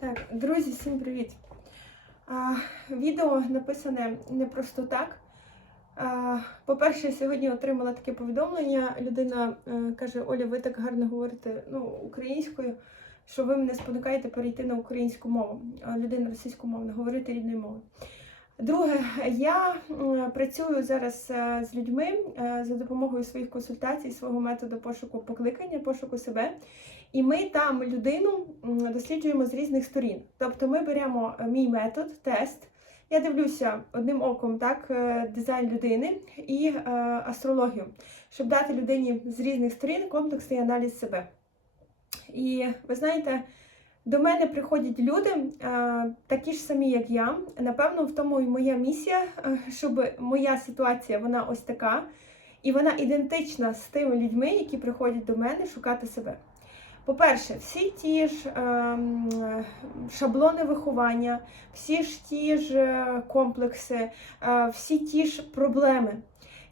Так, друзі, всім привіт! А, відео написане не просто так. По-перше, сьогодні отримала таке повідомлення. Людина е, каже: Оля, ви так гарно говорите ну, українською, що ви мене спонукаєте перейти на українську мову. Людина російськомовна, говорити рідною мовою. Друге, я працюю зараз е, з людьми е, за допомогою своїх консультацій, свого методу пошуку покликання, пошуку себе. І ми там людину досліджуємо з різних сторін. Тобто ми беремо е, мій метод, тест. Я дивлюся одним оком так, е, дизайн людини і е, астрологію, щоб дати людині з різних сторін комплексний аналіз себе. І ви знаєте, до мене приходять люди, е, такі ж самі, як я. Напевно, в тому і моя місія, е, щоб моя ситуація вона ось така, і вона ідентична з тими людьми, які приходять до мене шукати себе. По-перше, всі ті ж е, шаблони виховання, всі ж ті ж е, комплекси, е, всі ті ж проблеми.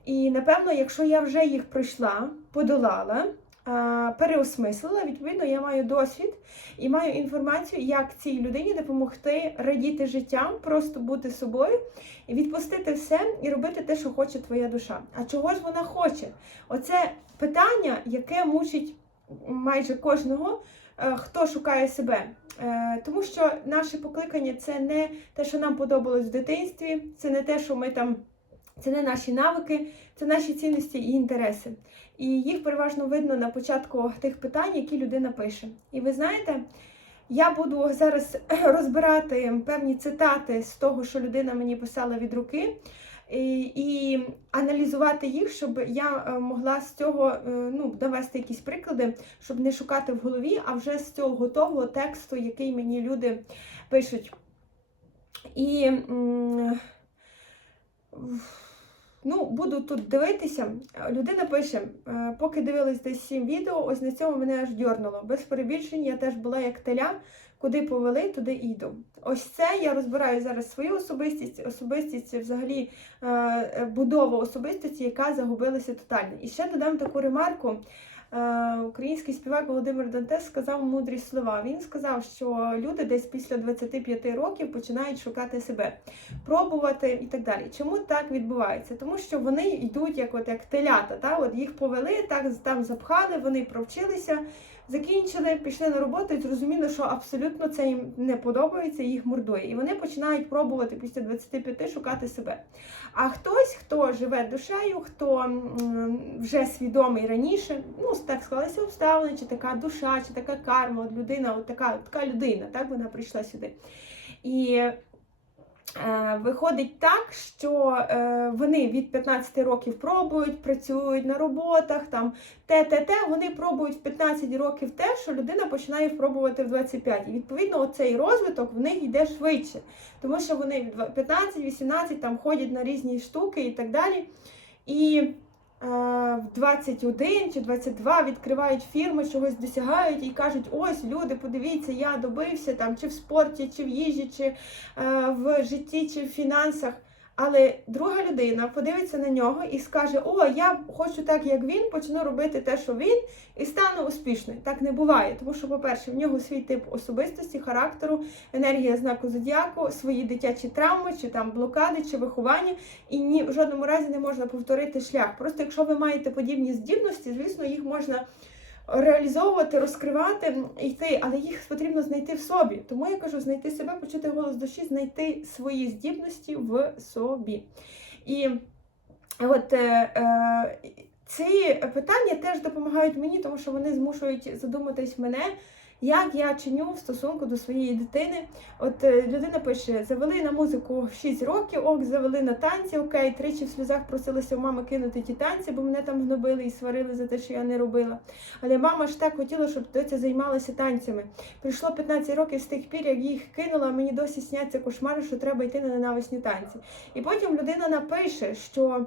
І напевно, якщо я вже їх пройшла, подолала, е, переосмислила, відповідно, я маю досвід і маю інформацію, як цій людині допомогти радіти життям, просто бути собою, відпустити все і робити те, що хоче твоя душа. А чого ж вона хоче? Оце питання, яке мучить майже кожного, е, хто шукає себе. Е, Тому що наше покликання це не те, що нам подобалось в дитинстві, це не те, що ми там, це не наші навики, це наші цінності і інтереси. І їх переважно видно на початку тих питань, які людина пише. І ви знаєте, я буду зараз розбирати певні цитати з того, що людина мені писала від руки. І, аналізувати їх, щоб я е, могла з цього е, ну, довести якісь приклади, щоб не шукати в голові, а вже з цього готового тексту, який мені люди пишуть. І ну, буду тут дивитися. Людина пише, е, поки дивилась десь 7 відео, ось на цьому мене аж дьорнуло. Без перебільшень я теж була як теля. Куди повели, туди і йду. Ось це я розбираю зараз свою особистість, особистість взагалі будова будову особистості, яка загубилася тотально. І ще додам таку ремарку. Е, Український співак Володимир Дантес сказав мудрі слова. Він сказав, що люди десь після 25 років починають шукати себе, пробувати і так далі. Чому так відбувається? Тому що вони йдуть як от як телята. Та? От їх повели, так там запхали, вони провчилися. Закінчили, пішли на роботу і зрозуміли, що абсолютно це їм не подобається, їх мордує. І вони починають пробувати після 25 шукати себе. А хтось, хто живе душею, хто вже свідомий раніше, ну так склалися обставини, чи така душа, чи така карма, от людина, от така, така людина, так вона прийшла сюди. І Е, Виходить так, що е, вони від 15 років пробують, працюють на роботах, там те, те, те, вони пробують в 15 років те, що людина починає пробувати в 25. І відповідно оцей розвиток в них йде швидше, тому що вони в 15-18 там ходять на різні штуки і так далі. І в 21 чи 22 відкривають фірми, чогось досягають і кажуть: ось люди, подивіться, я добився там чи в спорті, чи в їжі, чи е, в житті, чи в фінансах. Але друга людина подивиться на нього і скаже: О, я хочу так, як він, почну робити те, що він, і стану успішною. Так не буває. Тому що, по-перше, в нього свій тип особистості, характеру, енергія знаку зодіаку, свої дитячі травми, чи там блокади, чи виховання, і ні в жодному разі не можна повторити шлях. Просто якщо ви маєте подібні здібності, звісно, їх можна. Реалізовувати, розкривати, йти, але їх потрібно знайти в собі. Тому я кажу, знайти себе, почути голос душі, знайти свої здібності в собі. І от е, е, ці питання теж допомагають мені, тому що вони змушують задуматись мене, як я чиню в стосунку до своєї дитини. От е, людина пише: завели на музику в 6 років, ок, завели на танці, окей, тричі в сльозах просилася у мами кинути ті танці, бо мене там гнобили і сварили за те, що я не робила. Але мама ж так хотіла, щоб доця займалася танцями. Прийшло 15 років з тих пір, як їх кинула, мені досі сняться кошмари, що треба йти на ненависні танці. І потім людина напише, що.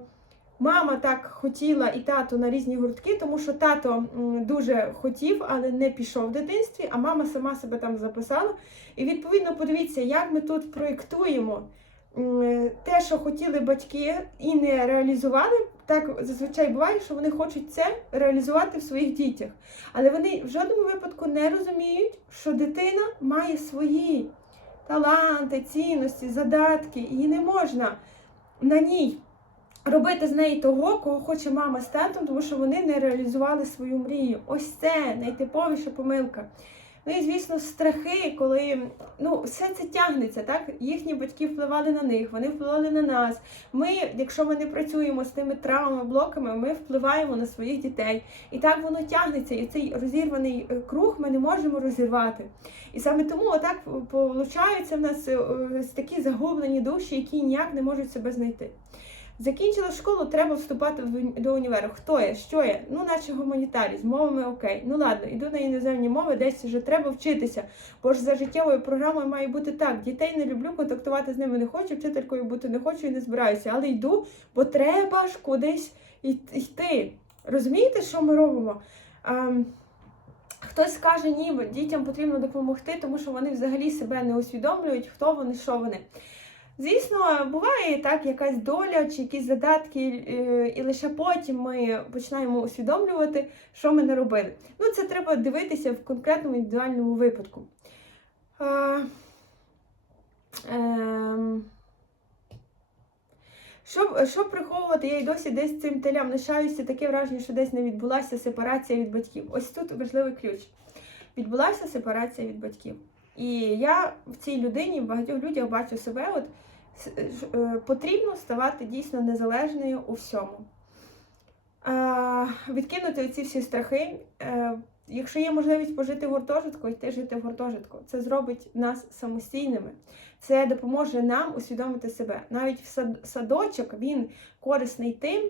Мама так хотіла і тато на різні гуртки, тому що тато дуже хотів, але не пішов в дитинстві, а мама сама себе там записала. І відповідно подивіться, як ми тут проєктуємо те, що хотіли батьки і не реалізували, так зазвичай буває, що вони хочуть це реалізувати в своїх дітях. Але вони в жодному випадку не розуміють, що дитина має свої таланти, цінності, задатки, і не можна на ній робити з неї того, кого хоче мама з татом, тому що вони не реалізували свою мрію. Ось це найтиповіша помилка. Ну і звісно, страхи, коли ну все це тягнеться, так їхні батьки впливали на них, вони впливали на нас. Ми, якщо ми не працюємо з тими травмами, блоками, ми впливаємо на своїх дітей. І так воно тягнеться, і цей розірваний е, круг ми не можемо розірвати. І саме тому отак получаються в нас е, такі загублені душі, які ніяк не можуть себе знайти. Закінчила школу, треба вступати до універу. Хто я? Що я? Ну, наче гуманітарій, з мовами окей. Ну ладно, іду на іноземні мови, десь вже треба вчитися. Бо ж за життєвою програмою має бути так. Дітей не люблю, контактувати з ними не хочу, вчителькою бути не хочу і не збираюся. Але йду, бо треба ж кудись йти. Розумієте, що ми робимо? Ем, Хтось скаже, ні, дітям потрібно допомогти, тому що вони взагалі себе не усвідомлюють, хто вони, що вони. Звісно, буває так якась доля чи якісь задатки, е, і лише потім ми починаємо усвідомлювати, що ми не робили. Ну, це треба дивитися в конкретному індивідуальному випадку. Ем, щоб, щоб приховувати, я й досі десь цим телям лишаюся, таке враження, що десь не відбулася сепарація від батьків. Ось тут важливий ключ. Відбулася сепарація від батьків. І я в цій людині, в багатьох людях бачу себе, от потрібно ставати дійсно незалежною у всьому. Відкинути ці всі страхи. Е, якщо є можливість пожити в гуртожитку, йти жити в гуртожитку. Це зробить нас самостійними. Це допоможе нам усвідомити себе. Навіть в садочок він корисний тим,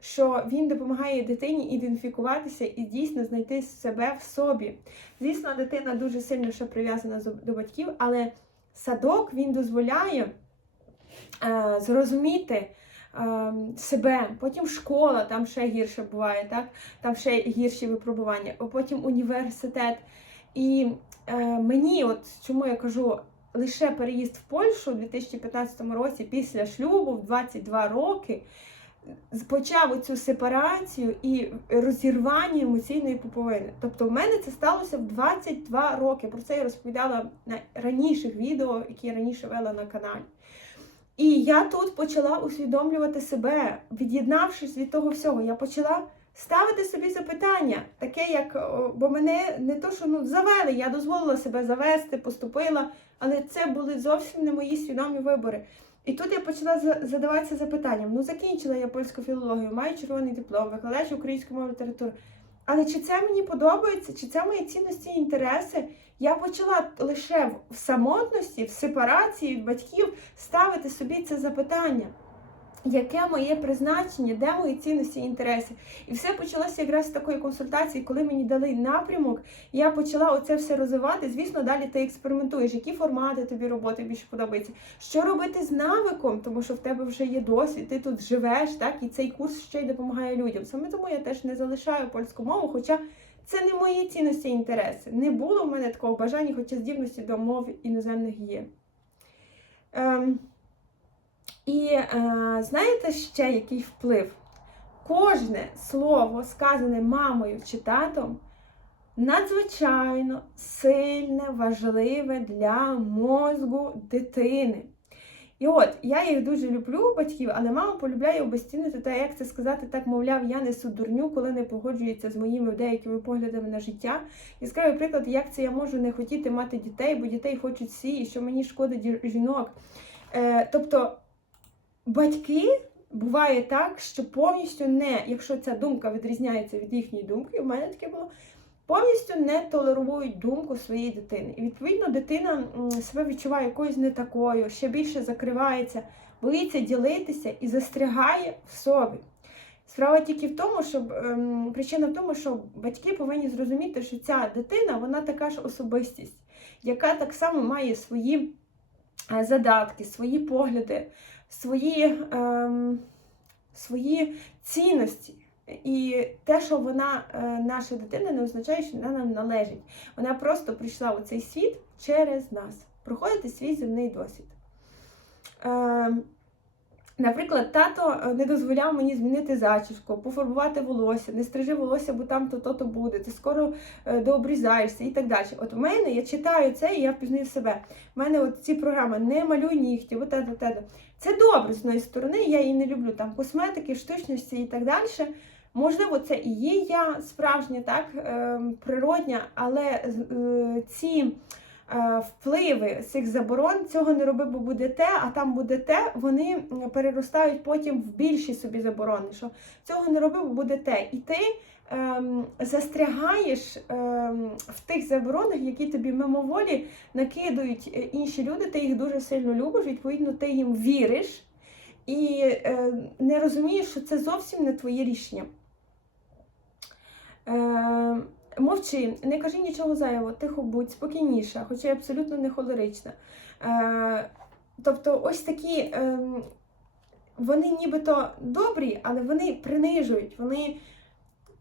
що він допомагає дитині ідентифікуватися і дійсно знайти себе в собі. Звісно, дитина дуже сильно ще прив'язана до батьків, але садок він дозволяє е, зрозуміти е, себе. Потім школа, там ще гірше буває, так? там ще гірші випробування, потім університет. І е, мені, от чому я кажу, лише переїзд в Польщу у 2015 році після шлюбу в 22 роки почав оцю сепарацію і розірвання емоційної пуповини. Тобто в мене це сталося в 22 роки. Про це я розповідала на раніших відео, які я раніше вела на каналі. І я тут почала усвідомлювати себе, від'єднавшись від того всього, я почала ставити собі запитання, таке як, бо мене не то, що ну, завели, я дозволила себе завести, поступила, але це були зовсім не мої свідомі вибори. І тут я почала задаватися запитанням: ну закінчила я польську філологію, маю червоний диплом, викладач української мови літератури. Але чи це мені подобається, чи це мої цінності і інтереси? Я почала лише в- самотності, в сепарації від батьків ставити собі це запитання. Яке моє призначення, де мої цінності і інтереси? І все почалося якраз з такої консультації, коли мені дали напрямок, я почала оце все розвивати. Звісно, далі ти експериментуєш, які формати тобі роботи більше подобаються. Що робити з навиком, тому що в тебе вже є досвід, ти тут живеш, так, і цей курс ще й допомагає людям. Саме тому я теж не залишаю польську мову, хоча це не мої цінності і інтереси. Не було в мене такого бажання, хоча здібності до мов іноземних є. Ем, і е, знаєте ще який вплив? Кожне слово, сказане мамою чи татом, надзвичайно сильне, важливе для мозку дитини. І от я їх дуже люблю, батьків, але мама полюбляє обезцінити та як це сказати, так мовляв, я несу дурню, коли не погоджується з моїми деякими поглядами на життя. Яскравий приклад, як це я можу не хотіти мати дітей, бо дітей хочуть всі, і що мені шкодить жінок. Е, тобто батьки буває так, що повністю не, якщо ця думка відрізняється від їхньої думки, у мене таке було. Повністю не толерують думку своєї дитини. І відповідно дитина себе відчуває якоюсь не такою, ще більше закривається, боїться ділитися і застрягає в собі. Справа тільки в тому, що ем, причина в тому, що батьки повинні зрозуміти, що ця дитина вона така ж особистість, яка так само має свої е, задатки, свої погляди, свої, ем, свої цінності. І те, що вона е, наша дитина, не означає, що вона нам належить. Вона просто прийшла у цей світ через нас, проходити свій земний досвід. Е, Наприклад, тато е, не дозволяв мені змінити зачіску, пофарбувати волосся, не стрижи волосся, бо там то то буде, ти скоро дообрізаєшся і так далі. От у мене я читаю це і я впізнаю себе. У мене от ці програми не малюй нігті, от те, те. Це добре з одної сторони, я її не люблю там косметики, штучності і так далі. Можливо, це і є я справжня, так, е, природня, але е, ці е, впливи цих заборон цього не роби, бо буде те, а там буде те, вони переростають потім в більші собі заборони. Що цього не роби, бо буде те. І ти ем, застрягаєш ем, в тих заборонах, які тобі мимоволі накидують е, інші люди, ти їх дуже сильно любиш, відповідно, ти їм віриш і е, не розумієш, що це зовсім не твоє рішення. Е, мовчи, не кажи нічого зайвого, тихо будь, спокійніша, хоча й абсолютно не холерична. Е, тобто, ось такі, е, вони нібито добрі, але вони принижують, вони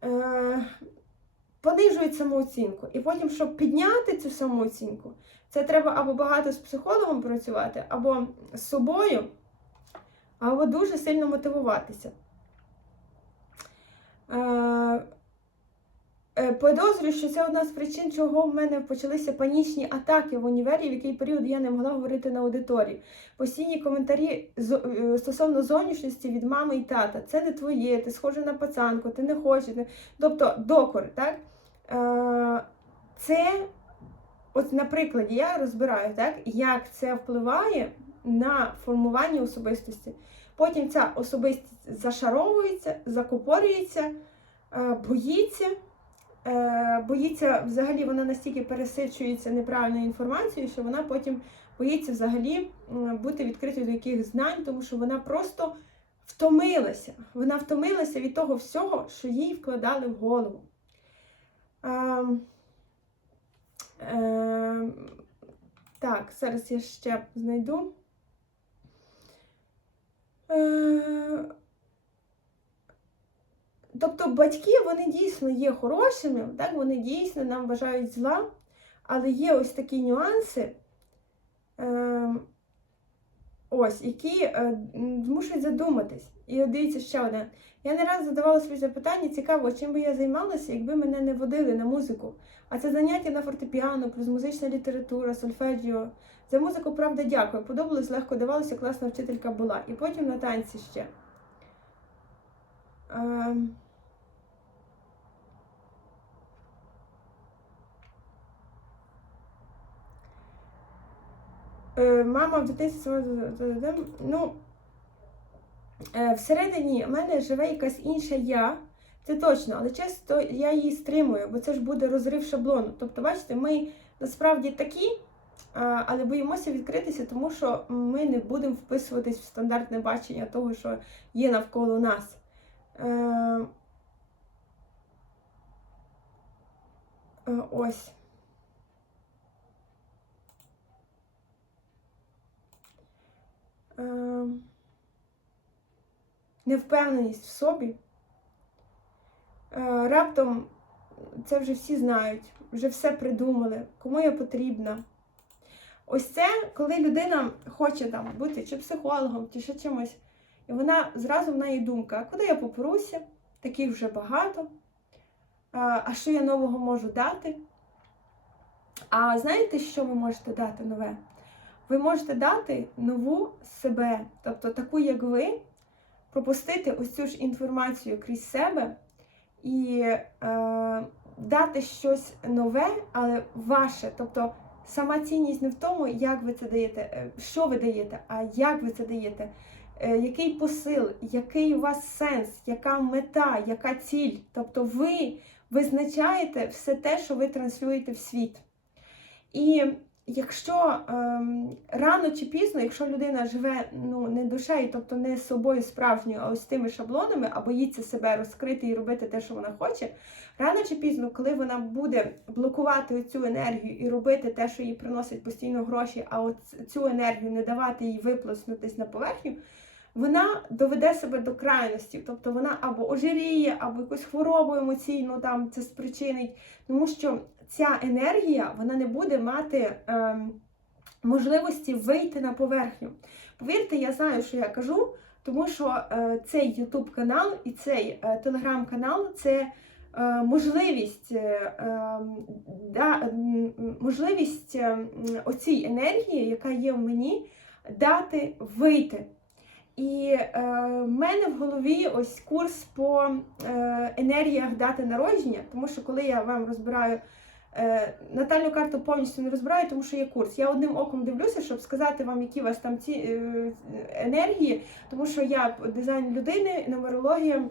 е, понижують самооцінку. І потім, щоб підняти цю самооцінку, це треба або багато з психологом працювати, або з собою, або дуже сильно мотивуватися. Е, Е, Підозрюю, що це одна з причин, чого в мене почалися панічні атаки в універі, в який період я не могла говорити на аудиторії. Постійні коментарі е, стосовно зовнішності від мами і тата. Це не твоє, ти схожа на пацанку, ти не хочеш. Тобто докор, так? Е, Це, от на я розбираю, так, як це впливає на формування особистості. Потім ця особистість зашаровується, закупорюється, боїться. Е, боїться, взагалі вона настільки пересичується неправильною інформацією, що вона потім боїться взагалі бути відкритою до яких знань, тому що вона просто втомилася. Вона втомилася від того всього, що їй вкладали в голову. Е, е, так, зараз я ще знайду. Тобто батьки вони дійсно є хорошими, так, вони дійсно нам бажають зла, але є ось такі нюанси, е, ось, які е, змушують задуматись. І дивіться ще одне. Я не раз задавала собі запитання, цікаво, чим би я займалася, якби мене не водили на музику. А це заняття на фортепіано, плюс музична література, сольфеджіо. За музику, правда, дякую. Подобалось, легко давалося, класна вчителька була. І потім на танці ще. Ем, Мама в дитинстві ну, е, всередині в мене живе якась інша я. Це точно, але часто я її стримую, бо це ж буде розрив шаблону. Тобто, бачите, ми насправді такі, а, але боїмося відкритися, тому що ми не будемо вписуватись в стандартне бачення того, що є навколо нас. Е, е, Ось. Невпевненість в собі. Е, Раптом це вже всі знають, вже все придумали, кому я потрібна. Ось це, коли людина хоче там бути чи психологом, чи ще чимось, і вона зразу в неї думка, а куди я попруся? Таких вже багато. А що я нового можу дати? А знаєте, що ви можете дати нове? Ви можете дати нову себе, тобто таку, як ви, пропустити ось цю ж інформацію крізь себе і е, дати щось нове, але ваше. Тобто сама цінність не в тому, як ви це даєте, е, що ви даєте, а як ви це даєте, е, який посил, який у вас сенс, яка мета, яка ціль. Тобто ви визначаєте все те, що ви транслюєте в світ. І якщо ем, рано чи пізно, якщо людина живе ну, не душею, тобто не собою справжньою, а ось тими шаблонами, а боїться себе розкрити і робити те, що вона хоче, рано чи пізно, коли вона буде блокувати цю енергію і робити те, що їй приносить постійно гроші, а от цю енергію не давати їй виплеснутись на поверхню, вона доведе себе до крайності. Тобто вона або ожиріє, або якусь хворобу емоційну там це спричинить, тому що ця енергія вона не буде мати ем, можливості вийти на поверхню. Повірте, я знаю, що я кажу, тому що е, цей YouTube канал і цей е, телеграм-канал це е, можливість, е, е, да, можливість е, оцій енергії, яка є в мені, дати вийти. І е, в мене в голові ось курс по е, енергіях дати народження, тому що коли я вам розбираю натальну карту повністю не розбираю, тому що є курс. Я одним оком дивлюся, щоб сказати вам, які у вас там ці е, енергії, тому що я дизайн людини, нумерологія.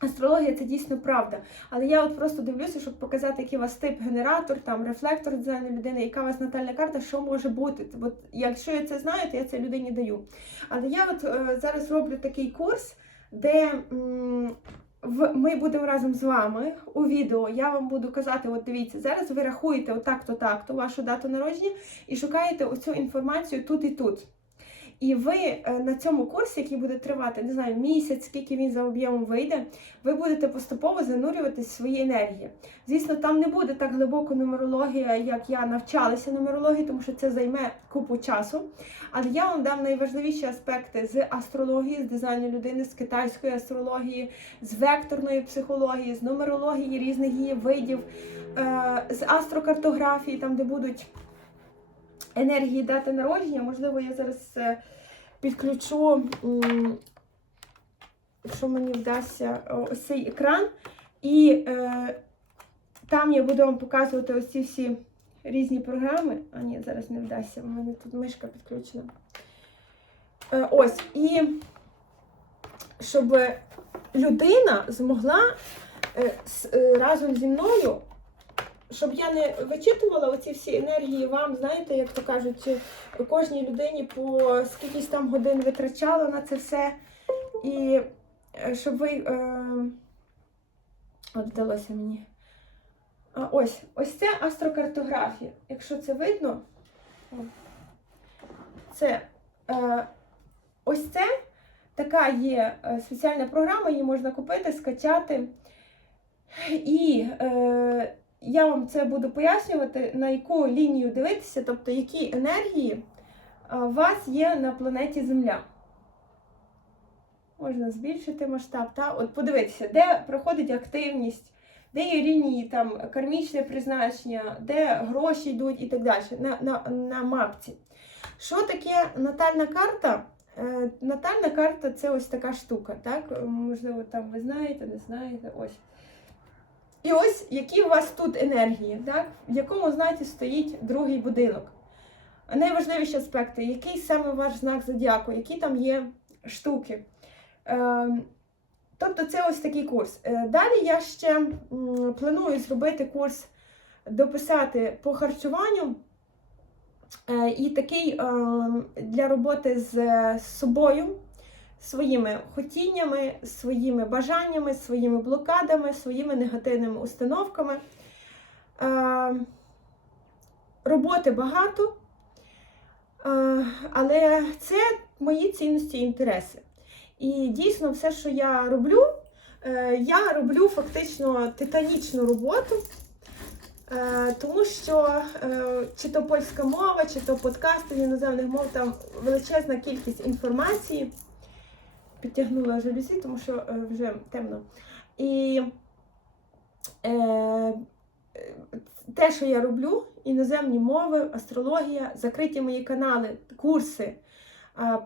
Астрологія це дійсно правда. Але я от просто дивлюся, щоб показати, який у вас тип генератор, там рефлектор дизайну людини, яка у вас натальна карта, що може бути. От, якщо я це знаю, то я це людині даю. Але я от е, зараз роблю такий курс, де м, в, ми будемо разом з вами у відео. Я вам буду казати: от дивіться, зараз ви рахуєте отак-то, так-то вашу дату народження і шукаєте оцю інформацію тут і тут. І ви е, на цьому курсі, який буде тривати, не знаю, місяць, скільки він за об'ємом вийде, ви будете поступово занурюватись в свої енергії. Звісно, там не буде так глибоко нумерологія, як я навчалася нумерології, тому що це займе купу часу. Але я вам дам найважливіші аспекти з астрології, з дизайну людини, з китайської астрології, з векторної психології, з нумерології різних її видів, е, з астрокартографії, там де будуть енергії дати народження. Можливо, я зараз підключу, якщо мені вдасться, ось цей екран. І е, там я буду вам показувати ось ці всі різні програми. А ні, зараз не вдасться, у мене тут мишка підключена. Е, ось, і щоб людина змогла е, е, разом зі мною щоб я не вичитувала оці всі енергії вам, знаєте, як то кажуть, кожній людині по скількись там годин витрачала на це все. І е, щоб ви. Е, от вдалося мені. А, ось, ось це астрокартографія. Якщо це видно, це е, ось це така є е, спеціальна програма, її можна купити, скачати. І е, я вам це буду пояснювати, на яку лінію дивитися, тобто які енергії у вас є на планеті Земля. Можна збільшити масштаб, та? От подивитися, де проходить активність, де є лінії там, кармічне призначення, де гроші йдуть і так далі, на, на, на мапці. Що таке натальна карта? Е, натальна карта це ось така штука, так? Можливо, там ви знаєте, не знаєте. ось. І ось які у вас тут енергії, так? в якому знаці стоїть другий будинок. Найважливіші аспекти, який саме ваш знак зодіаку, які там є штуки. Е, тобто це ось такий курс. Е, далі я ще планую зробити курс, дописати по харчуванню. Е, і такий е, для роботи з собою своїми хотіннями, своїми бажаннями, своїми блокадами, своїми негативними установками. Е, роботи багато, е, але це мої цінності і інтереси. І дійсно, все, що я роблю, е, я роблю фактично титанічну роботу. Тому що чи то польська мова, чи то подкасти іноземних мов, там величезна кількість інформації підтягнула жалюзі, тому що е, вже темно. І е, те, що я роблю, іноземні мови, астрологія, закриті мої канали, курси.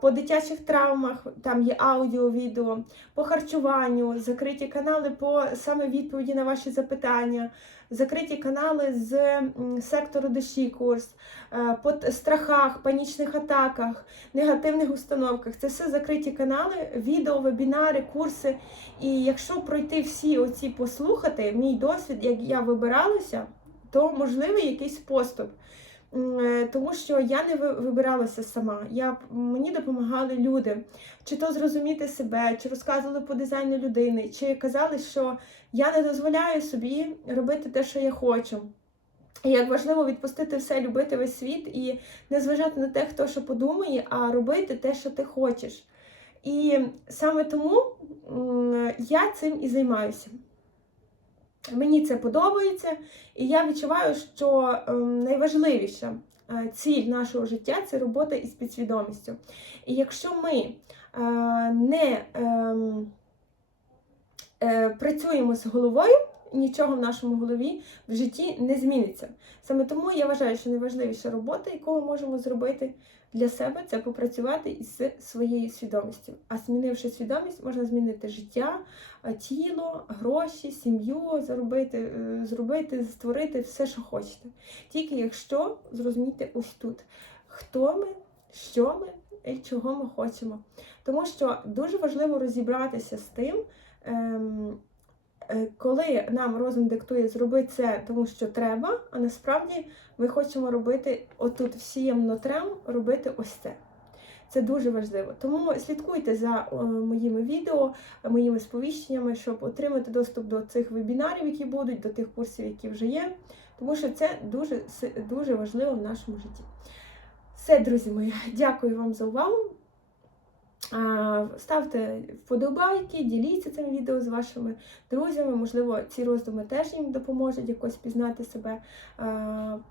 По дитячих травмах там є аудіо, відео, по харчуванню, закриті канали по саме відповіді на ваші запитання, закриті канали з сектору душі курс, е, по страхах, панічних атаках, негативних установках. Це все закриті канали, відео, вебінари, курси. І якщо пройти всі оці послухати, мій досвід, як я вибиралася, то можливий якийсь поступ. Е, Тому що я не вибиралася сама. Я, мені допомагали люди, чи то зрозуміти себе, чи розказували по дизайну людини, чи казали, що я не дозволяю собі робити те, що я хочу. І як важливо відпустити все, любити весь світ і не зважати на те, хто що подумає, а робити те, що ти хочеш. І саме тому я цим і займаюся. Мені це подобається, і я відчуваю, що ем, найважливіше е, ціль нашого життя це робота із підсвідомістю. І якщо ми е, не ем, е, працюємо з головою, нічого в нашому голові в житті не зміниться. Саме тому я вважаю, що найважливіша робота, яку ми можемо зробити для себе, це попрацювати із своєю свідомістю. А змінивши свідомість, можна змінити життя, е, тіло, гроші, сім'ю, заробити, е, зробити, створити все, що хочете. Тільки якщо зрозуміти ось тут, хто ми, що ми і чого ми хочемо. Тому що дуже важливо розібратися з тим. Е, коли нам розум диктує зроби це, тому що треба, а насправді ми хочемо робити отут всієм нотрем робити ось це. Це дуже важливо. Тому слідкуйте за моїми відео, моїми сповіщеннями, щоб отримати доступ до цих вебінарів, які будуть, до тих курсів, які вже є. Тому що це дуже, дуже важливо в нашому житті. Все, друзі мої, дякую вам за увагу. Ставте вподобайки, діліться цим відео з вашими друзями. Можливо, ці роздуми теж їм допоможуть якось пізнати себе.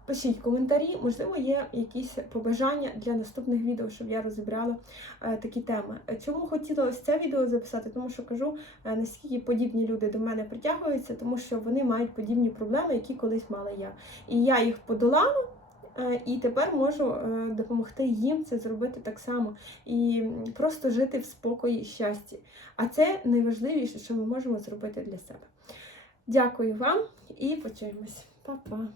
Пишіть коментарі, можливо, є якісь побажання для наступних відео, щоб я розібрала е, такі теми. Чому хотіла це відео записати? Тому що кажу, е, наскільки подібні люди до мене притягуються, тому що вони мають подібні проблеми, які колись мала я. І я їх подолала. Е, І тепер можу е, допомогти їм це зробити так само і просто жити в спокої і щасті. А це найважливіше, що ми можемо зробити для себе. Дякую вам і почуємось. Па-па!